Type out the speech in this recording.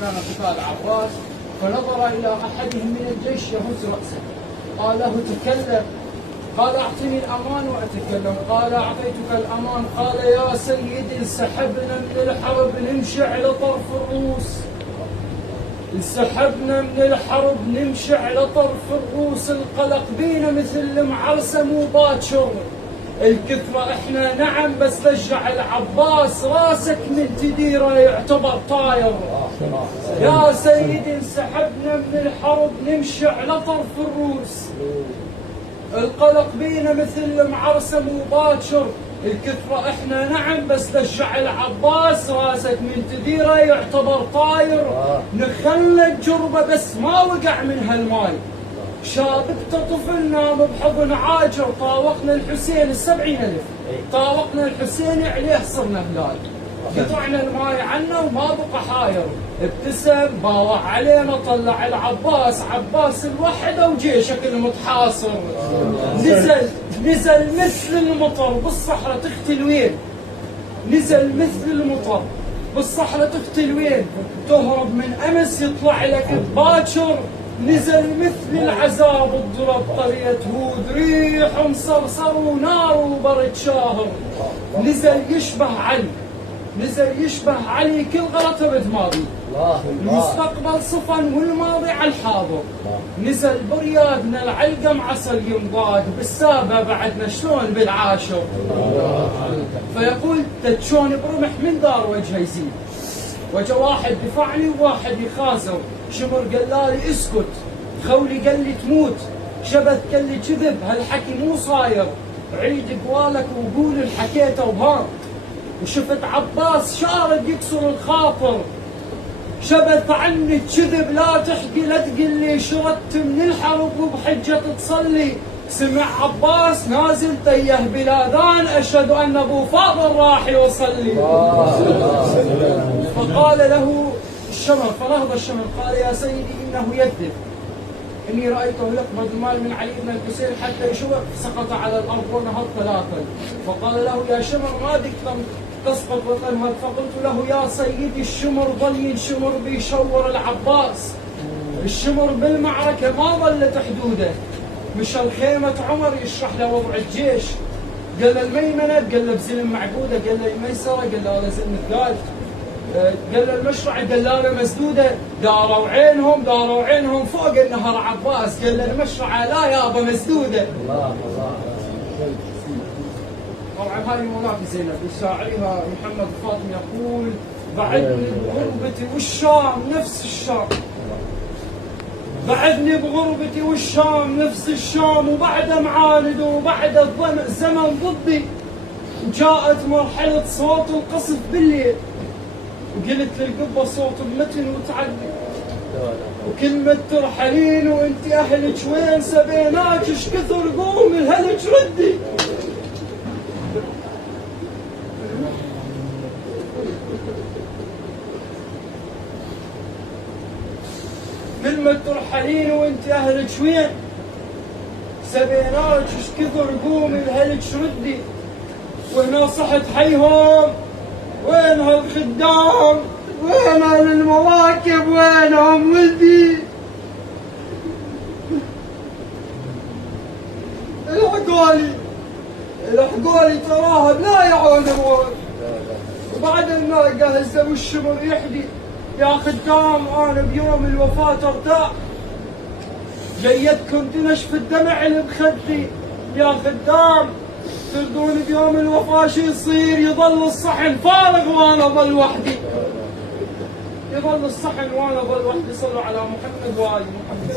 كان قتال عباس فنظر إلى أحدهم من الجيش يهز رأسه، قال له تكلم، قال أعطني الأمان وأتكلم، قال أعطيتك الأمان، قال يا سيدي انسحبنا من الحرب نمشي على طرف الروس، انسحبنا من الحرب نمشي على طرف الروس، القلق بينا مثل المعرسة مو باكر، الكثرة احنا نعم بس رجع العباس راسك من تديره يعتبر طاير. يا سيدي انسحبنا من الحرب نمشي على طرف الروس، القلق بينا مثل المعرسة مو باكر، الكثرة احنا نعم بس رجع العباس راسك من تديره يعتبر طاير، نخلى الجربة بس ما وقع من هالماي، شابكته طفل نام بحضن عاجر، طاوقنا الحسين 70,000، طاوقنا الحسين عليه صرنا هلال، قطعنا الماي عنه وما بقى حاير، ابتسم باوع علينا طلع العباس، عباس الوحده وجيشك المتحاصر، نزل مثل المطر بالصحراء تقتل وين، نزل مثل المطر بالصحراء تقتل وين، تهرب من امس يطلع لك باكر، نزل مثل العذاب الضرب قرية هود، ريح مصرصر ونار وبرد شاهر، نزل يشبه علي، نزل يشبه علي كل غلطه بدماغي، المستقبل صفن والماضي على الحاضر، نزل بريادنا العلقم عسل ينضاد، بالسابة بعدنا شلون بالعاشر، فيقول تتشون برمح من دار وجهه يزيد، وجه واحد دفعني وواحد يخازر، شمر قال لي اسكت، خولي قال لي تموت، شبث قال لي كذب هالحكي مو صاير، عيد قوالك وقول الحكيته وهان، وشفت عباس شارد يكسر الخاطر، شبث عني كذب لا تحكي لا تقل لي شردت من الحرب وبحجة تصلي، سمع عباس نازل تيه بالاذان اشهد ان ابو فاضل راح يصلي، فقال له الشمر، فنهض الشمر قال يا سيدي انه يكذب، اني رايته يقبض المال من علي بن الحسين حتى يشوق سقط على الارض ونهض ثلاثا، فقال له يا شمر ما بك تسقط وتنهض، فقلت له يا سيدي الشمر ظل ينشمر بيشور العباس، الشمر بالمعركه ما ظلت حدوده، مشى الخيمة عمر يشرح له وضع الجيش، قال له الميمنة، قال له بزلم معقودة، قال له الميسرة، قال له هذا زلم ثقال، قال له المشرعة، قال له أنا مسدودة، داروا عينهم فوق النهر عباس، قال له المشرعة لا يابا مسدودة. طبعا هذه منافسة زينب وشاعرها محمد فاطمي يقول بعدني بغربتي والشام نفس الشام، بعدني بغربتي والشام نفس الشام، وبعد معاند وبعد الزمن ضدي، وجاءت مرحلة صوت القصف بالليل، وقلت للقبة صوت المتن وتعدي، وكلمة ترحلين وانت اهلك وين سبيناك ايش كثر قوم الهلك ردي، كلمة ترحلين وانت اهلك وين سبيناك ايش كثر قوم الهلك ردي، وهنا صحت حيهم وين هالخدام، وين اهل المواكب وينهم ولدي، الحقولي تراها بلا يعون الورد، وبعد الماء هزه والشمر يحدي، يا خدام انا بيوم الوفاة ارتاح، جيدكم تنشف الدمع اللي بخدي، يا خدام ترضون بيوم الوفاة شو يصير، يظل الصحن فارغ وانا ظل وحدي، يظل الصحن وانا ظل وحدي، صلوا على محمد وآل محمد.